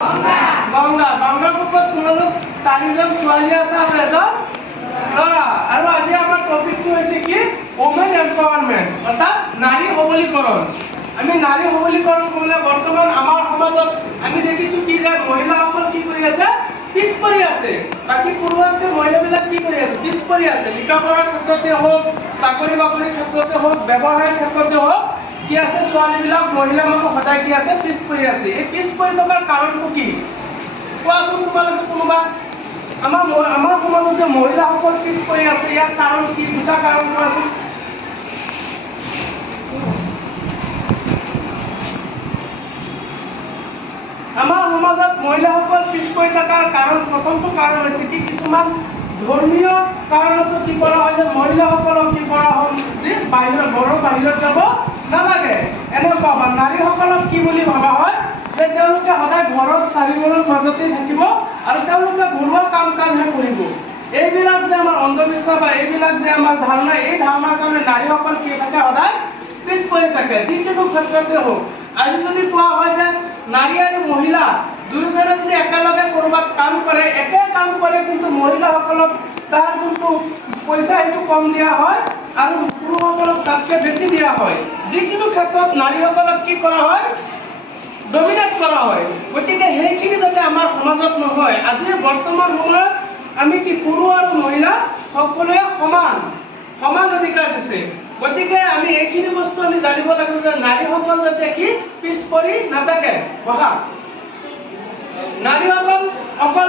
গংগা গংগাৰ ওপৰত তোমালোক 4জন ছোৱালী আছে আৰু এজন ল'ৰা। আৰু আজি আমাৰ টপিকটো হৈছে কি ওমেন এম্পাৱাৰমেণ্ট, অৰ্থাৎ নাৰী সবলীকৰণ। আমি নাৰী সবলীকৰণ কৰিলে বৰ্তমান আমাৰ সমাজত আমি দেখিছোঁ কি যে মহিলাসকল কি কৰি আছে, পিছ পৰি আছে। বাকী পূৰ্বতে মহিলাবিলাক কি কৰি আছে, পিছ পৰি আছে। লিখা পঢ়াৰ ক্ষেত্ৰতে হওক, চাকৰি বাকৰিৰ ক্ষেত্ৰতে হওক, ব্যৱসায়ৰ ক্ষেত্ৰতে হওক, কি আছে ছোৱালীবিলাক মহিলা মানুহ সদায় কি আছে, পিছ পৰি আছে। এই পিছ পৰি থকাৰ কাৰণটো কি কোৱাচোন তোমালোকে কোনোবা? আমাৰ সমাজত যে মহিলাসকল পিছ পৰি আছে ইয়াৰ কাৰণ কি? দুটা কাৰণ কোৱাচোন। আমাৰ সমাজত মহিলাসকল পিছ পৰি থকাৰ কাৰণ প্ৰথমটো কাৰণ হৈছে কি কিছুমান ধৰ্মীয় কাৰণতো কি কৰা হয় যে মহিলাসকলক কি কৰা হয় যে ঘৰৰ বাহিৰত যাব নালাগে, এনেকুৱা বা নাৰীসকলক কি বুলি ভাবা হয় যে তেওঁলোকে সদায় ঘৰত চাৰিওৰৰ মাজতেই থাকিব আৰু তেওঁলোকে ঘৰুৱা কাম কাজহে কৰিব। এইবিলাক যে আমাৰ অন্ধবিশ্বাস বা এইবিলাক যে আমাৰ ধাৰণা, এই ধাৰণাৰ কাৰণে নাৰীসকল কি থাকে, সদায় পিছ পৰি থাকে। যিকোনো ক্ষেত্ৰতে হওক, আজি যদি কোৱা হয় যে নাৰী আৰু মহিলা দুয়োজনে যদি একেলগে কৰবাত কাম কৰে, একে কাম কৰে, কিন্তু মহিলাসকলক তাৰ যোনটো পইচা সেইটো কম দিয়া হয় আৰু পুৰুষসকলক তাতকৈ বেছি দিয়া হয়। যিকোনো ক্ষেত্ৰত নাৰীসকলক কি কৰা হয়, ডমিনেট কৰা হয়। গতিকে সেইখিনি যাতে আমাৰ সমাজত নহয়, আজি বৰ্তমান সময়ত আমি কি পুৰুষ আৰু মহিলা সকলোৱে সমান অধিকাৰ দিছে। গতিকে আমি এইখিনি বস্তু আমি জানিব লাগিব যে নাৰীসকল যাতে কি পিছ পৰি নাথাকে। বহা নাৰীসকল অকল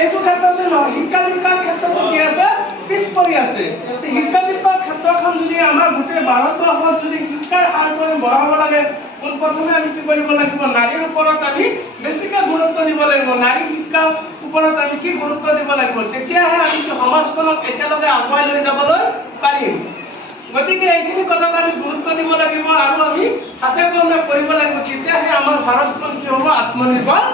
এইটো ক্ষেত্ৰতে নহয়, শিক্ষা দীক্ষাৰ ক্ষেত্ৰতো কি আছে, পিছ পৰি আছে। শিক্ষা দীক্ষাৰ ক্ষেত্ৰখন যদি আমাৰ গোটেই ভাৰতবৰ্ষত যদি শিক্ষাৰ হাৰটো আমি বঢ়াব লাগে, পোনপ্ৰথমে আমি কি কৰিব লাগিব, নাৰীৰ ওপৰত আমি বেছিকৈ গুৰুত্ব দিব লাগিব। নাৰী শিক্ষাৰ ওপৰত আমি কি গুৰুত্ব দিব লাগিব, তেতিয়াহে আমি সমাজখনক একেলগে আগুৱাই লৈ যাবলৈ পাৰিম। গতিকে এইখিনি কথাত আমি গুৰুত্ব দিব লাগিব আৰু আমি হাতে কলমে কৰিব লাগিব, তেতিয়াহে আমাৰ ভাৰতখন কি হ'ব, আত্মনিৰ্ভৰ